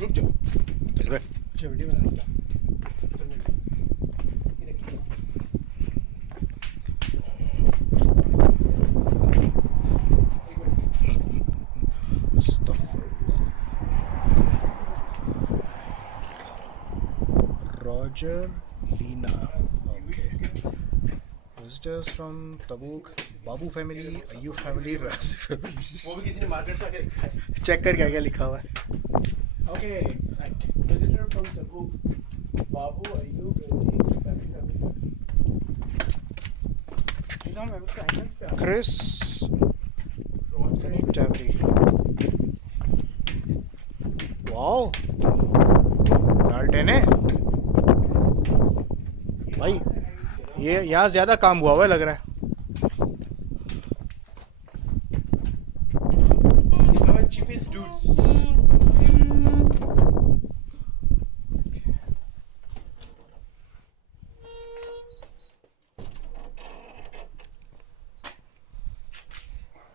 रुक जाओ चल बे। अच्छा वीडियो बना लेता Roger Lina. Okay. Visitors from Tabuk, Babu family, Ayyub family, Razi family. वो भी किसी ने मार्केट से आके लिखा है चेक कर क्या क्या लिखा हुआ है. Okay right visitor from Tabuk Babu Ayyub Razi family इधर मैं उसका एंट्रेंस पे आ Chris Anthony Tavri. Wow. लालटेन है भाई. ये यहाँ ज़्यादा काम हुआ है लग रहा है. लिखा हुआ cheapest dudes